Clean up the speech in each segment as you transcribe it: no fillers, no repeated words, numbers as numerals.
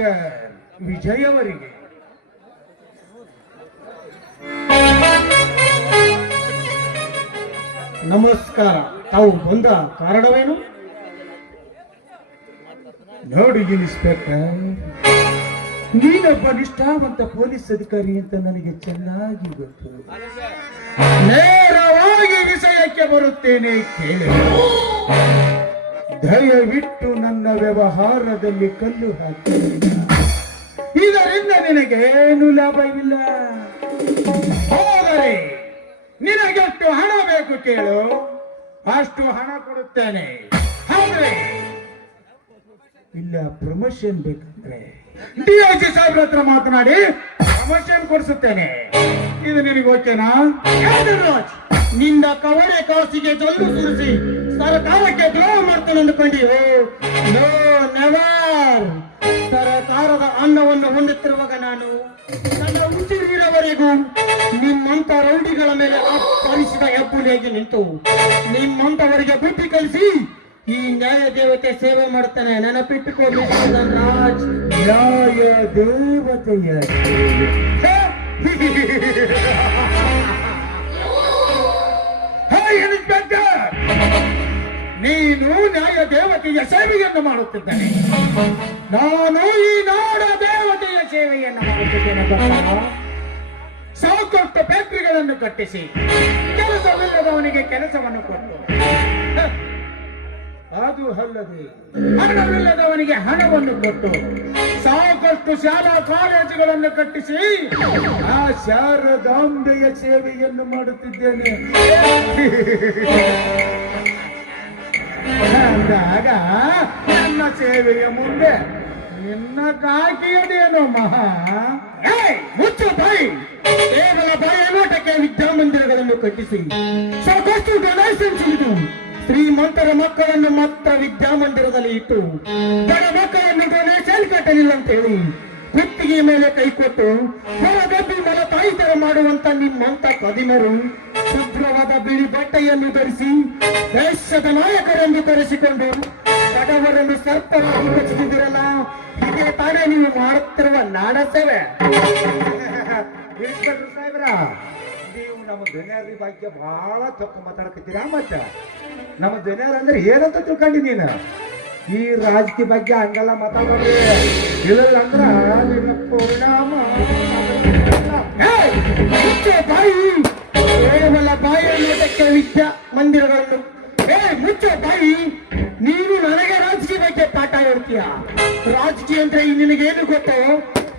Inspector Vijay ಅವರಿಗೆ. ನಮಸ್ಕಾರ. ತಾವು ಬಂದ ಕಾರಣವೇನು? ನೋಡಿ ಇನ್ಸ್ಪೆಕ್ಟರ್, ನೀನೊಬ್ಬ ನಿಷ್ಠಾವಂತ ಪೊಲೀಸ್ ಅಧಿಕಾರಿ ಅಂತ ನನಗೆ ಚೆನ್ನಾಗಿ ಗೊತ್ತು. ನೇರವಾಗಿ ವಿಷಯಕ್ಕೆ ಬರುತ್ತೇನೆ, ಕೇಳಿ. ದಯವಿಟ್ಟು ನನ್ನ ವ್ಯವಹಾರದಲ್ಲಿ ಕಲ್ಲು ಹಾಕಿ. ಇದರಿಂದ ನಿನಗೇನು ಲಾಭವಿಲ್ಲ. ಹೋದರೆ ನಿನಗೆಷ್ಟು ಹಣ ಬೇಕು ಕೇಳು, ಅಷ್ಟು ಹಣ ಕೊಡುತ್ತೇನೆ. ಹೌದ್ರೆ ಇಲ್ಲ ಪ್ರಮೋಷನ್ ಬೇಕಂದ್ರೆ ಡಿಐಜಿ ಸಾಹೇಬ್ರ ಹತ್ರ ಮಾತನಾಡಿ ಪ್ರಮೋಷನ್ ಕೊಡಿಸುತ್ತೇನೆ. ಇದು ನಿನಗೆ ಓಕೆನಾ? ನಿನ್ನ ಕವಡೆ ಕಾಸಿಗೆ ಜಲ್ಲು ಸುರಿಸಿ ಸರ್ಕಾರಕ್ಕೆ ದ್ರೋಹ ಮಾಡ್ತಾನೆ ಅಂದುಕೊಂಡಿಯೋ? No never. ಸರ್ಕಾರದ ಅನ್ನವನ್ನು ಹೊಂದುತ್ತಿರುವಾಗ ನಾನು ನನ್ನ ಉಸಿರಿನವರೆಗೂ ನಿಮ್ಮಂತ ರೌಡಿಗಳ ಮೇಲೆ ಅಪ್ಪಳಿಸಿದ ಹೆಬ್ಬುಲಿಯಾಗಿ ನಿಂತು ನಿಮ್ಮಂತವರಿಗೆ ಬುದ್ಧಿ ಕಲಿಸಿ ಈ ನ್ಯಾಯ ದೇವತೆ ಸೇವೆ ಮಾಡ್ತಾನೆ. ನೆನಪಿಟ್ಟುಕೊಂಡು ರಾಜ್, ನ್ಯಾಯ ದೇವತೆಯ ನೀನು ನ್ಯಾಯ ದೇವತೆಯ ಸೇವೆಯನ್ನು ಮಾಡುತ್ತಿದ್ದಾನೆ, ನಾನು ಈ ನಾಡ ದೇವತೆಯ ಸೇವೆಯನ್ನು ಮಾಡುತ್ತಿದ್ದೇನೆ. ಸಾಕಷ್ಟು ಫ್ಯಾಕ್ಟರಿಗಳನ್ನು ಕಟ್ಟಿಸಿ ಕೆಲಸವಿಲ್ಲದವನಿಗೆ ಕೆಲಸವನ್ನು ಕೊಟ್ಟು, ಅದು ಅಲ್ಲದೆ ಹಣವಿಲ್ಲದವನಿಗೆ ಹಣವನ್ನು ಕೊಟ್ಟು ಸಾಕಷ್ಟು ಶಾಲಾ ಕಾಲೇಜುಗಳನ್ನು ಕಟ್ಟಿಸಿ ಆ ಶಾರದಾಂಬೆಯ ಸೇವೆಯನ್ನು ಮಾಡುತ್ತಿದ್ದೇನೆ. ಅಂದಾಗ ನನ್ನ ಸೇವೆಯ ಮುಂದೆ ನಿನ್ನ ಕಾಕಿಯದೇನೋ ಮಹಾ. ಮುಚ್ಚು ಬಾಯಿ. ಕೇವಲ ಬಾಯನೋಟಕ್ಕೆ ವಿದ್ಯಾಮಂದಿರಗಳನ್ನು ಕಟ್ಟಿಸಿ ಸಾಕಷ್ಟು ಡೊನೇಷನ್ಸ್ ಇದು ಶ್ರೀಮಂತರ ಮಕ್ಕಳನ್ನು ಮಾತ್ರ ವಿದ್ಯಾಮಂದಿರದಲ್ಲಿ ಇಟ್ಟು ಬಡ ಮಕ್ಕಳನ್ನು ಡೊನೇಷನ್ ಕಟ್ಟಲಿಲ್ಲ ಅಂತ ಹೇಳಿ ಕುತ್ತಿಗೆ ಮೇಲೆ ಕೈ ಕೊಟ್ಟು ಹೊರಗಬ್ಬಿ ಮಲ ತಾಯಿತರ ಮಾಡುವಂತ ನಿಮ್ಮಂತ ಕದಿಮರು ಶುಭ್ರವಾದ ಬಿಳಿ ಬಟ್ಟೆಯನ್ನು ಧರಿಸಿ ದೇಶದ ನಾಯಕರೆಂದು ಕರೆಸಿಕೊಂಡು ಬಡವರನ್ನು ಸರ್ಪವಾಗಿ ಕಚ್ಚಿದಿರಲ್ಲ. ಹೀಗೆ ತಾನೇ ನೀವು ಮಾಡುತ್ತಿರುವ ನಾಡ ಸೇವೆ. ಸಾಹೇಬ್ರ, ನೀವು ನಮ್ಮ ದುನಿಯಾರಿ ಬಗ್ಗೆ ಬಹಳ ತಪ್ಪು ಮಾತಾಡ್ಕತ್ತೀರಾ. ಮತ್ತೆ ನಮ್ಮ ದುನಿಯಾರ ಅಂದ್ರೆ ಏನಂತ ತಿಳ್ಕೊಂಡಿ ನೀನು? ಈ ರಾಜಕೀಯ ಬಗ್ಗೆ ಹಂಗೆಲ್ಲ ಮಾತಾಡ್ರಿ. ಇಲ್ಲ ಅಂದ್ರ ನಿನ್ನ ಪರಿಣಾಮ ಬಾಯಿ. ಕೇವಲ ಬಾಯಿಯ ನೋಟಕ್ಕೆ ವಿದ್ಯಾ ಮಂದಿರಗಳನ್ನು ಮುಚ್ಚೋ ಬಾಯಿ. ನೀನು ನನಗೆ ರಾಜಕೀಯ ಬಗ್ಗೆ ಪಾಠ ಹೇಳ್ತೀಯ. ರಾಜಕೀಯ ಅಂದ್ರೆ ನಿನಗೇನು ಗೊತ್ತೋ?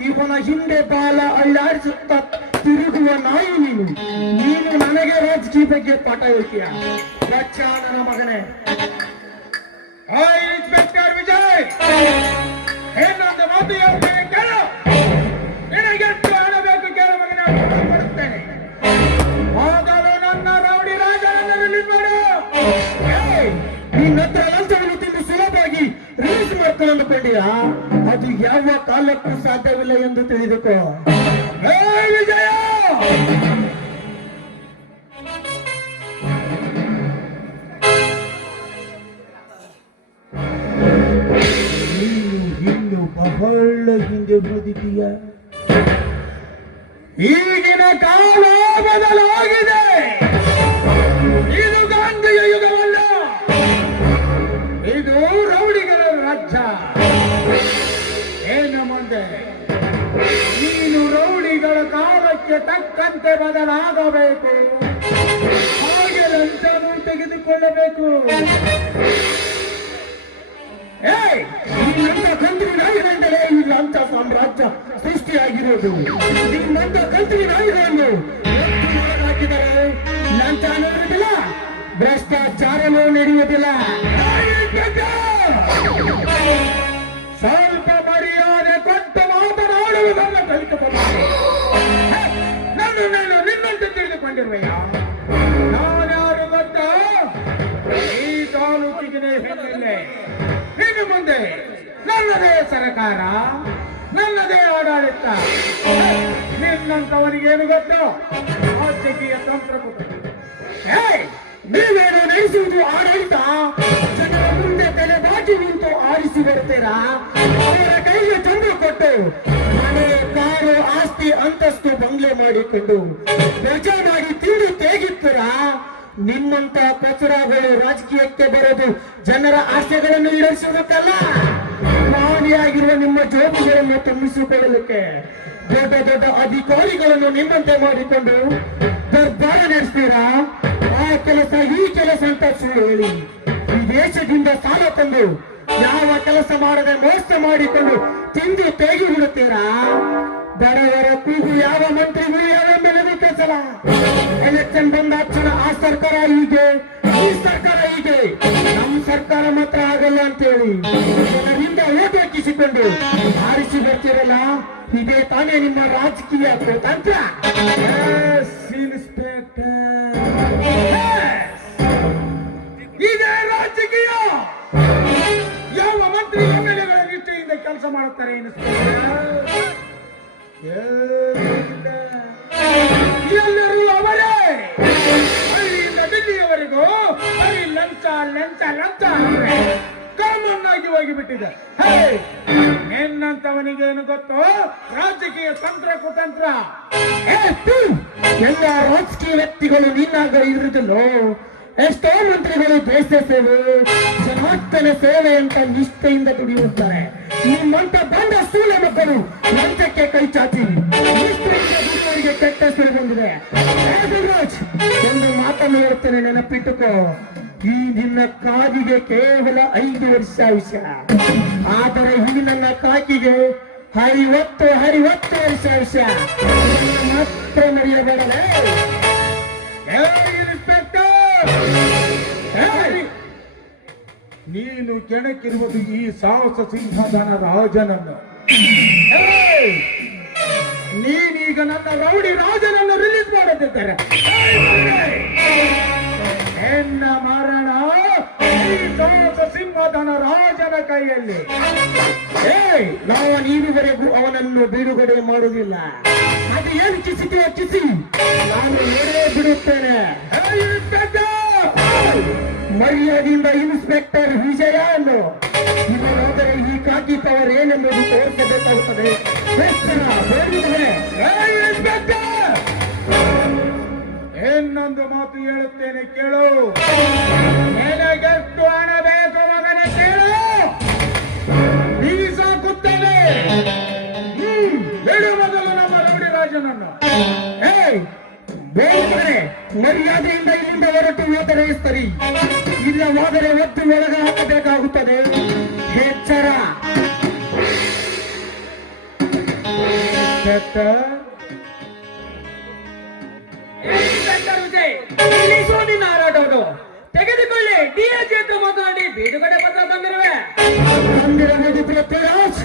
ಇವನ ಹಿಂದೆ ಬಾಲ ಅಳ್ಳಾಡಿಸುತ್ತ ತಿರುಗುವ ನಾಯಿ ನೀನು. ನೀನು ನನಗೆ ರಾಜಕೀಯ ಬಗ್ಗೆ ಪಾಠ ಹೇಳ್ತೀಯ? ಬಚ್ಚ ನನ್ನ ಮಗನೇ. ಇನ್ಸ್ಪೆಕ್ಟರ್ ವಿಜಯ್, ಏನೊಂದು ಮಾತು ಹೇಳ್ತೇನೆ ಕೇಳು. ನಿನಗೆಷ್ಟು ಹಣ ಬೇಕು ಕೇಳು ಮಗನೇ, ಕೊಡುತ್ತೇನೆ. ಮೊದಲು ನನ್ನ ರೌಡಿ ರಾಜನನ್ನು ರಿಲೀಸ್ ಮಾಡು. ನಿನ್ನ ಹತ್ರ ಲಂಚವನ್ನು ತಿಂದು ಸುಲಭವಾಗಿ ರಿಲೀಸ್ ಮಾಡ್ಕೊಂಡು ಅಂದುಕೊಂಡಿಯಾ? ಅದು ಯಾವ ಕಾಲಕ್ಕೂ ಸಾಧ್ಯವಿಲ್ಲ ಎಂದು ತಿಳಿದುಕೋ. ವಿಜಯ, ನೀನು ಬಹಳ ಹಿಂದೆ ಓದಿದೀಯ. ಈಗಿನ ಕಾಲ ಬದಲಾಗಿದೆ. ಇದು ಗಾಂಧಿಯ ಯುಗವಲ್ಲ, ಇದು ರೌಡಿಗಳ ರಾಜ್ಯ. ಏನು ಮುಂದೆ ನೀನು ರೌಡಿಗಳ ಕಾಲಕ್ಕೆ ತಕ್ಕಂತೆ ಬದಲಾಗಬೇಕು. ಹಾಗೆ ಲಂಚವನ್ನು ತೆಗೆದುಕೊಳ್ಳಬೇಕು. ನಿನ್ನಂತ ಕಂತ್ರಿ ನಾಯಿಗಳಿಂದಲೇ ಈ ಲಂಚ ಸಾಮ್ರಾಜ್ಯ ಸೃಷ್ಟಿಯಾಗಿರೋದು. ನಿನ್ನಂತ ಕಂತ್ರಿ ನಾಯಿಗಳನ್ನು ಹಾಕಿದರೆ ಲಂಚ ನಡೆಯುವುದಿಲ್ಲ, ಭ್ರಷ್ಟಾಚಾರನೂ ನಡೆಯುವುದಿಲ್ಲ. ಸ್ವಲ್ಪ ಮರ್ಯಾದೆ ಕೊಟ್ಟು ಮಾತನಾಡುವುದನ್ನು ಕಲಿತುಕೊಳ್ಳಿ. ನಾನು ನಿನ್ನಂತೆ ತಿಳಿದುಕೊಂಡಿರುವೆಯ? ನಾನ್ಯಾರು ಗೊತ್ತಾ? ಈ ತಾಲೂಕಿಗೆ ಹೆಣ್ಣಿಲ್ಲ. ಇನ್ನು ಮುಂದೆ ನನ್ನದೇ ಸರ್ಕಾರ, ನನ್ನದೇ ಆಡಳಿತ. ನಿನ್ನಂತವರಿಗೇನು ಗೊತ್ತು? ರಾಜಕೀಯ ತಂತ್ರ ಗೊತ್ತು. ನೀವೇನು ನಡೆಸುವುದು ಆಡಳಿತ. ಜನರ ಮುಂದೆ ತಲೆ ಬಾಗಿ ನಿಂತು ಆರಿಸಿ ಬರ್ತೀರಾ? ಅವರ ಕೈಗೆ ಚಂದ್ರ ಕೊಟ್ಟು ಮನೆ ಕಾರು ಆಸ್ತಿ ಅಂತಸ್ತು ಬಂಗ್ಲೆ ಮಾಡಿಕೊಂಡು ಬೇಜಾರಾಗಿ ತಿಂದು ತೇಗಿತ್ತೀರಾ? ನಿಮ್ಮಂತ ಕಚರಾಗಳು ರಾಜಕೀಯಕ್ಕೆ ಬರೋದು ಜನರ ಆಸೆಗಳನ್ನು ಈಡೇರಿಸುವುದಕ್ಕಲ್ಲ, ಮಾನಿಯಾಗಿರುವ ನಿಮ್ಮ ಜೋಬುಗಳನ್ನು ತುಂಬಿಸಿಕೊಳ್ಳಲಿಕ್ಕೆ. ದೊಡ್ಡ ದೊಡ್ಡ ಅಧಿಕಾರಿಗಳನ್ನು ನಿಮ್ಮಂತೆ ಮಾಡಿಕೊಂಡು ದರ್ಬಾರ ನಡೆಸ್ತೀರಾ? ಆ ಕೆಲಸ ಈ ಕೆಲಸ ಅಂತ ಸುಳ್ಳು ಹೇಳಿ ಈ ದೇಶದಿಂದ ಸಾಲ ತಂದು ಯಾವ ಕೆಲಸ ಮಾಡದೆ ಮೋಸ ಮಾಡಿಕೊಂಡು ತಿಂದು ತೇಗಿ ಬಿಡುತ್ತೀರಾ? ಬಡವರ ಕೂಗು ಯಾವ ಮಂತ್ರಿಗಳು ಯಾವ ಮೇಲೆ ಕೆಲಸಲ್ಲ. ಎಲೆಕ್ಷನ್ ಬಂದ ತಕ್ಷಣ ಆ ಸರ್ಕಾರ ಹೀಗೆ, ಈ ಸರ್ಕಾರ ಹೀಗೆ, ನಮ್ಮ ಸರ್ಕಾರ ಮಾತ್ರ ಆಗಲ್ಲ ಅಂತೇಳಿ ಜನರಿಂದ ಓಟ್ ಹಾಕಿಸಿಕೊಂಡು ಆರಿಸಿ ಬರ್ತಿರಲ್ಲ, ಇದೇ ತಾನೇ ನಿಮ್ಮ ರಾಜಕೀಯ ಕುತಂತ್ರ. ಇದೇ ರಾಜಕೀಯ. ಯಾವ ಮಂತ್ರಿ ಎಮ್ಎಲ್ಎಗಳ ನಿಷ್ಠೆಯಿಂದ ಕೆಲಸ ಮಾಡುತ್ತಾರೆ ಎಲ್ಲರೂ ಅವರೇ. ಹಳ್ಳಿಯಿಂದ ದಿಲ್ಲಿಯವರೆಗೂ ಬರೀ ಲಂಚ ಲಂಚ ಲಂಚ ಕಾಮನ್ ಆಗಿ ಹೋಗಿಬಿಟ್ಟಿದೆ. ನಿನ್ನಂತವನಿಗೇನು ಗೊತ್ತು ರಾಜಕೀಯ ತಂತ್ರ ಕುತಂತ್ರ? ಎಲ್ಲ ರಾಜಕೀಯ ವ್ಯಕ್ತಿಗಳು ನಿನ್ನಾಗ ಇರುವುದಿಲ್ಲೋ? ಎಷ್ಟೋ ಮಂತ್ರಿಗಳು ದೇಶ ಸೇವೆ, ಜನಾರ್ದನ ಸೇವೆ ಅಂತ ನಿಷ್ಠೆಯಿಂದ ದುಡಿಯುತ್ತಾರೆ. ನಿಮ್ಮಂತ ಬಂದ ಸ್ಥೂಲ ಮಕ್ಕಳು ಲಂಚಕ್ಕೆ ಕೈ ಚಾಚಿ ನಿಷ್ಠೆಯಿಂದ ಕೆಟ್ಟ ಹೆಸರು ಬಂದಿದೆ. ಒಂದು ಮಾತನ್ನು ಹೇಳ್ತೇನೆ, ನೆನಪಿಟ್ಟುಕೋ. ಈ ನಿನ್ನ ಕಾಗಿಗೆ ಕೇವಲ 5 ವರ್ಷ ಆಯುಷ್ಯ, ಆದರೆ ಈ ನನ್ನ ಕಾಕಿಗೆ 50 ವರ್ಷ ಆಯುಷ್ಯ. ಮಾತ್ರ ಮರೆಯಬೇಡಲೇ. ನೀನು ಕೆಣಕಿರುವುದು ಈ ಸಾಹಸ ಸಿಂಹಾಸನ ರಾಜನನ್ನು. ನೀನೀಗ ನನ್ನ ರೌಡಿ ರಾಜನನ್ನು ರಿಲೀಸ್ ಮಾಡುತ್ತಿದ್ದಾರೆ. ಎನ್ನ ಮರಣ ಈ ಸಾಹಸ ಸಿಂಹಾಸನ ರಾಜನ ಕೈಯಲ್ಲಿ. ನಾವು ನೀನುವರೆಗೂ ಅವನನ್ನು ಬಿಡುಗಡೆ ಮಾಡುವುದಿಲ್ಲ. ಅದು ಏನು ಕಿಸಿದೆಯೋ ಕಿಸಿ, ನಾನು ನೋಡೇ ಬಿಡುತ್ತೇನೆ. ಮರ್ಯಾದೆಯಿಂದ ಇನ್ಸ್ಪೆಕ್ಟರ್ ವಿಜಯ ಅನ್ನು ಇವನಾದರೆ ಈ ಕಾಕಿ ಪವರ್ ಏನೆಂಬುದು ತೋರಿಸಬೇಕಾಗುತ್ತದೆ. ಇನ್ನೊಂದು ಮಾತು ಹೇಳುತ್ತೇನೆ ಕೇಳು. ನಿನಗೆಷ್ಟು ಹಣ ಬೇಕು ಮಗನೇ ಕೇಳು, ಬೀಸ ಕುತ್ತೇನೆ. ಬಿಡು ಮೊದಲು ನಮ್ಮ ರೌಡಿ ರಾಜನನ್ನು. ಬೇರೆ ಮರ್ಯಾದೆಯಿಂದ ಇಲ್ಲಿಂದ ಹೊರಟು ಹೋದರೆ ಸರಿ, ಇಲ್ಲವಾದರೆ ಒತ್ತು ಒಳಗೆ ಹಾಕಬೇಕಾಗುತ್ತದೆ. ಎಚ್ಚರ. ನಿನ್ನ ಹಾರಾಟವನ್ನು ತೆಗೆದುಕೊಳ್ಳಿ. ಡಿಎಜಿ ಹತ್ರ ಮಾತನಾಡಿ ಬಿಡುಗಡೆ ಪತ್ರ ತಂದಿರಬಹುದು. ಪೃಥ್ವಿರಾಜ್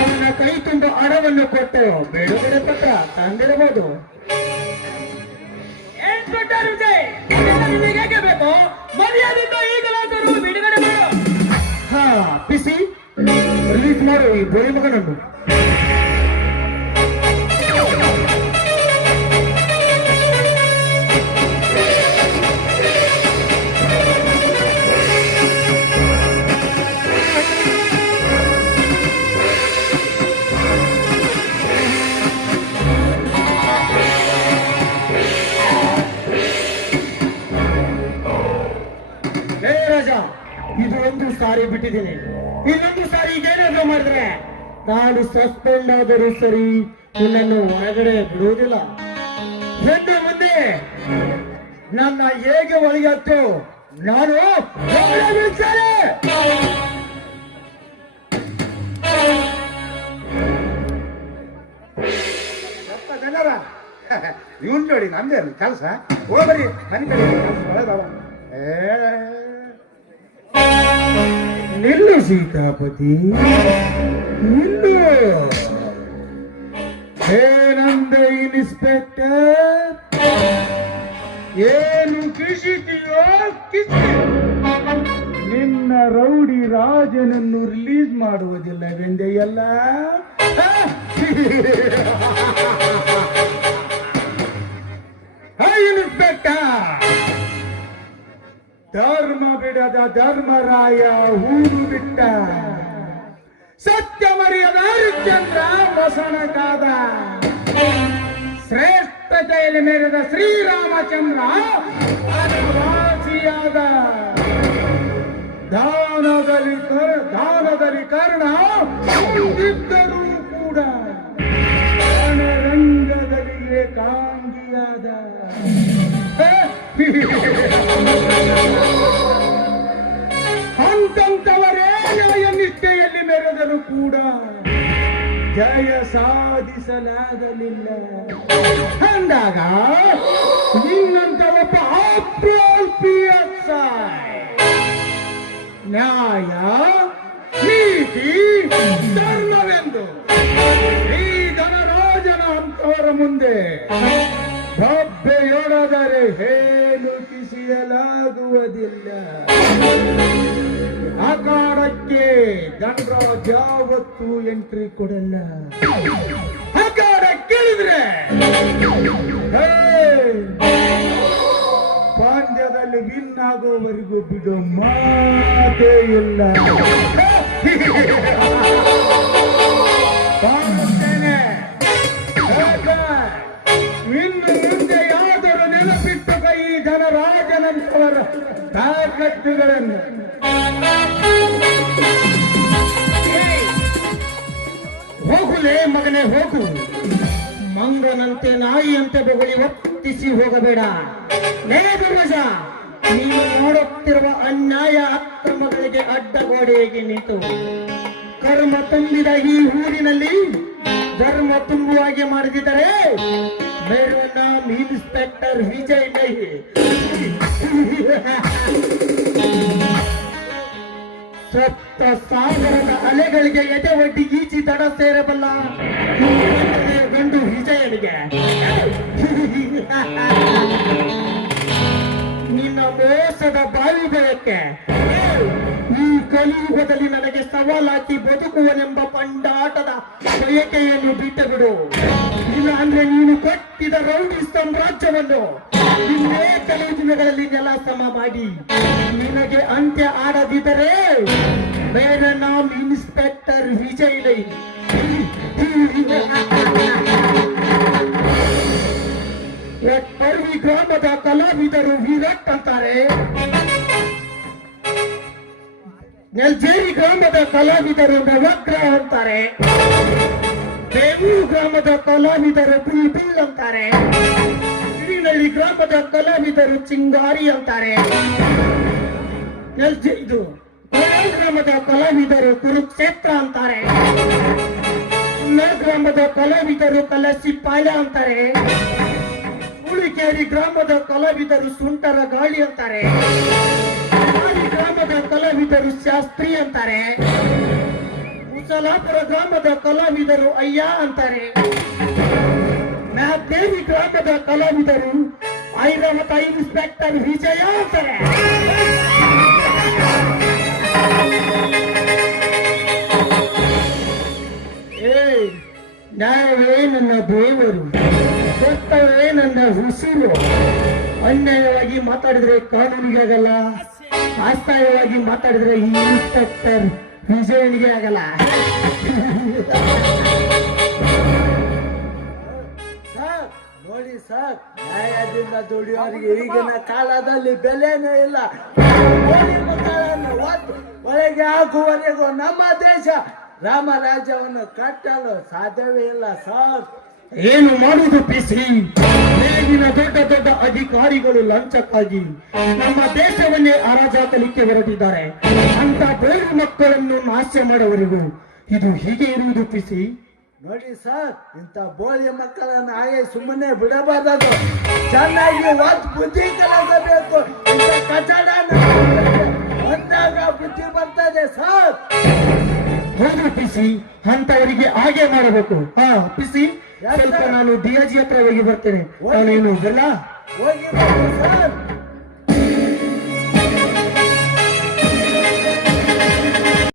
ಅವನ ಕೈ ತುಂಬ ಹಣವನ್ನು ಕೊಟ್ಟು ಬಿಡುಗಡೆ ಪತ್ರ ತಂದಿರಬಹುದು. ಇನ್ಸ್ಪೆಕ್ಟರ್ ವಿಜಯ್, ನಿಮಗೆ ಹೇಗೆ ಬೇಕು ಮರ್ಯಾದೆಯಿಂದ ಈಗಲಾದರೂ ಬಿಡುಗಡೆ ಮಾಡು. ಹಾ, ಪಿಸಿ ರಿಲೀಸ್ ಮಾಡು ಈ ಬೋಳಿ ಮಗನನ್ನು. ಇದು ಒಂದು ಸಾರಿ ಬಿಟ್ಟಿದ್ದೀನಿ, ಇನ್ನೊಂದು ಸಾರಿ ಈಗೇನಾದ್ರೂ ಮಾಡಿದ್ರೆ ನಾನು ಸಸ್ಪೆಂಡ್ ಆದರೂ ಸರಿ, ನಿನ್ನನ್ನು ಹೊರಗಡೆ ಬಿಡುವುದಿಲ್ಲ. ಹೆಣ್ಣು ಮುಂದೆ ನನ್ನ ಹೇಗೆ ಒಳಗೆ ಹತ್ತು ನಾನು ಬಿಡ್ತಾರೆ. ಜನರ ಇವನ್ ನೋಡಿ ನಂದೇ ಕೆಲಸ ಹೋಗ್ಬರಿ ಮನೆ ಕಡೆ ಒಳಗವ. ನಿಲ್ಲು ಸೀತಾಪತಿ, ನಿಲ್ಲು. ಏನಂದ ಇನ್ಸ್ಪೆಕ್ಟರ್, ಏನು ಕಿಸಿದೆಯೋ ಕಿಸಿ. ನಿನ್ನ ರೌಡಿ ರಾಜನನ್ನು ರಿಲೀಸ್ ಮಾಡುವುದಿಲ್ಲವೆಂದೆಯಲ್ಲ. ಇನ್ಸ್ಪೆಕ್ಟರ್, ಧರ್ಮ ಬಿಡದ ಧರ್ಮರಾಯ ಊರು ಬಿಟ್ಟ, ಸತ್ಯ ಮರೆಯದ ಹರಿಶ್ಚಂದ್ರ ಬಸಣಕಾದ, ಶ್ರೇಷ್ಠತೆಯಲ್ಲಿ ಮೆರೆದ ಶ್ರೀರಾಮಚಂದ್ರ ವಾಸಿಯಾದ, ದಾನದಲ್ಲಿ ಕರ್ಣ ಇದ್ದರೂ ಕೂಡ ರಣರಂಗದಲ್ಲಿ ಏಕಾಂಗಿಯಾದ. ಅಂತಂತವರೇ ನ್ಯಾಯ ನಿಷ್ಠೆಯಲ್ಲಿ ಮೆರೆದರೂ ಕೂಡ ಜಯ ಸಾಧಿಸಲಾಗಲಿಲ್ಲ. ಅಂದಾಗ ನಿನ್ನಂತ ಒಬ್ಬ ನ್ಯಾಯ ನೀತಿ ಧರ್ಮವೆಂದು ಈ ಧನರಾಜನ ಅಂತವರ ಮುಂದೆ ಬಬ್ಬೆಯೊಡದರೆ ಹೇಳು ಕಿಸಿಯಲಾಗುವುದಿಲ್ಲ. ಅಖಾಡಕ್ಕೆ ಧನರಾಜ ಯಾವತ್ತೂ ಎಂಟ್ರಿ ಕೊಡಲ್ಲ. ಅಖಾಡಕ್ಕಿಳಿದ್ರೆ ಪಾಂದ್ಯದಲ್ಲಿ ವಿನ್ ಆಗೋವರೆಗೂ ಬಿಡೋ ಮಾತೇ ಇಲ್ಲ. ಕಾಣುತ್ತೇನೆ. ಇನ್ನು ಮುಂದೆ ಯಾದರೂ ನೆನಪಿಟ್ಟು ಕೈ ಧನರಾಜನಂತವರ ತಾಕತ್ತುಗಳನ್ನು. ಹೋಗುಲೇ ಮಗನೇ ಹೋಗು. ಮಂಗನಂತೆ ನಾಯಿಯಂತೆ ಬೊಗಳಿ ಒತ್ತಿಸಿ ಹೋಗಬೇಡ. ಧರ್ಮಜ, ನೀನು ನೋಡುತ್ತಿರುವ ಅನ್ಯಾಯ ಅಕ್ರಮಗಳಿಗೆ ಅಡ್ಡಗೋಡೆಯಾಗಿ ನಿಂತು ಕರ್ಮ ತುಂಬಿದ ಈ ಊರಿನಲ್ಲಿ ಧರ್ಮ ತುಂಬುವಾಗೆ ಮಾಡಿದಿದ್ದರೆ ಮೇರಾ ನಾಮ್ ಇನ್ಸ್ಪೆಕ್ಟರ್ ವಿಜಯ್ ನಹಿ. ಸಪ್ತ ಸಾಗರದ ಅಲೆಗಳಿಗೆ ಎದೆ ಒಡ್ಡಿ ಈಚಿ ತಡ ಸೇರಬಲ್ಲ ಗಂಡು ವಿಜಯನಿಗೆ ನಿನ್ನ ಮೋಸದ ಬಾಯಿ ಬೆಳಕ್ಕೆ ಈ ಕಲಿಯುಗದಲ್ಲಿ ನನಗೆ ಸವಾಲಾಕಿ ಬದುಕುವನೆಂಬ ಪಂಡಾಟದ ಬಯಕೆಯನ್ನು ಬಿಟ್ಟು ಬಿಡು. ಇಲ್ಲ ಅಂದ್ರೆ ನೀನು ಕಟ್ಟಿದ ರೌಡಿ ಸಾಮ್ರಾಜ್ಯವನ್ನು ಇನ್ನೇ ಕೆಲವು ದಿನಗಳಲ್ಲಿ ನೆಲ ಸಮ ಮಾಡಿ ನಿನಗೆ ಅಂತ್ಯ ಆಡದಿದ್ದರೆ ಮೇರಾ ನಾಮ್ ಇನ್ಸ್ಪೆಕ್ಟರ್ ವಿಜಯ್ ನಹಿ. ಪರ್ವಿ ಗ್ರಾಮದ ಕಲಾವಿದರು ವಿರಾಟ್ ಅಂತಾರೆ, ನೆಲ್ಜೇರಿ ಗ್ರಾಮದ ಕಲಾವಿದರು ನವಗ್ರ ಅಂತಾರೆ, ದೇವೂರು ಗ್ರಾಮದ ಕಲಾವಿದರು ಬುಲ್ಬುಲ್ ಅಂತಾರೆ, ಹಿರಿನಳ್ಳಿ ಗ್ರಾಮದ ಕಲಾವಿದರು ಚಿಂಗಾರಿ ಅಂತಾರೆ, ಇದು ಕೋಲಾರ ಗ್ರಾಮದ ಕಲಾವಿದರು ಕುರುಕ್ಷೇತ್ರ ಅಂತಾರೆ, ಗ್ರಾಮದ ಕಲಾವಿದರು ಕಲಸಿ ಪಾಳ್ಯ ಅಂತಾರೆ, ಹುಳಿಕೇರಿ ಗ್ರಾಮದ ಕಲಾವಿದರು ಸುಂಟರ ಗಾಳಿ ಅಂತಾರೆ, ಗ್ರಾಮದ ಕಲಾವಿದರು ಶಾಸ್ತ್ರಿ ಅಂತಾರೆ, ಮುಸಲಾಪುರ ಗ್ರಾಮದ ಕಲಾವಿದರು ಅಯ್ಯ ಅಂತಾರೆ, ಮ್ಯಾದೇವಿ ಗ್ರಾಮದ ಕಲಾವಿದರು ಐರಾವತ ಇನ್ಸ್ಪೆಕ್ಟರ್ ವಿಜಯ ಅಂತಾರೆ. ನ್ಯಾಯವೇ ನನ್ನ ದೇವರು, ಸತ್ಯವೇ ನನ್ನ ಉಸಿರು. ಅನ್ಯಾಯವಾಗಿ ಮಾತಾಡಿದ್ರೆ ಕಾನೂನಿಗೆ ಆಗಲ್ಲ, ವಾಸ್ತವವಾಗಿ ಮಾತಾಡಿದ್ರೆ ಈ ಇನ್ಸ್ಪೆಕ್ಟರ್ ವಿಜಯನಿಗೆ ಆಗಲ್ಲ. ನೋಡಿ ಸರ್, ನ್ಯಾಯದಿಂದ ದುಡಿಯೋರಿಗೆ ಈಗಿನ ಕಾಲದಲ್ಲಿ ಬೆಲೆನೇ ಇಲ್ಲ. ಮಕ್ಕಳನ್ನು ಒಳಗೆ ಹಾಕುವವರೆಗೂ ನಮ್ಮ ದೇಶ ರಾಮರಾಜ್ಯವನ್ನು ಕಟ್ಟಲು ಸಾಧ್ಯವೇ ಇಲ್ಲ ಸರ್. ಏನು ಮಾಡುವುದು ಪಿಸಿ? ಮೇಲಿನ ದೊಡ್ಡ ದೊಡ್ಡ ಅಧಿಕಾರಿಗಳು ಲಂಚಕ್ಕಾಗಿ ನಮ್ಮ ದೇಶವನ್ನೇ ಹರಾಜಾಕಲಿಕ್ಕೆ ಹೊರಟಿದ್ದಾರೆ. ಅಂತ ಬೇರೆ ಮಕ್ಕಳನ್ನು ನಾಶ ಮಾಡುವವರೆಗೂ ಇದು ಹೀಗೆ ಇರುವುದು ಪಿಸಿ. ನೋಡಿ ಸರ್, ಇಂಥ ಬೋಳಿ ಮಕ್ಕಳನ್ನು ಹಾಗೆ ಸುಮ್ಮನೆ ಬಿಡಬಾರದು. ಚೆನ್ನಾಗಿ ಓದ್ ಬುದ್ಧಿ ಕಲಿಸಬೇಕು. ಇಂಥ ಕಚಡ ಬಂದಾಗ ಬುದ್ಧಿ ಬರ್ತದೆ ಸರ್. ಹೌದು ಪಿಸಿ, ಅಂತವರಿಗೆ ಹಾಗೆ ಮಾಡಬೇಕು. ಹಾ ಪಿಸಿ, ಸ್ವಲ್ಪ ನಾನು ಡಿಯಾಜಿ ಹತ್ರ ಹೋಗಿ ಬರ್ತೇನೆ. ಅವನೇನು ಬರಲ್ಲ? ಹೋಗಿ ಸರ್.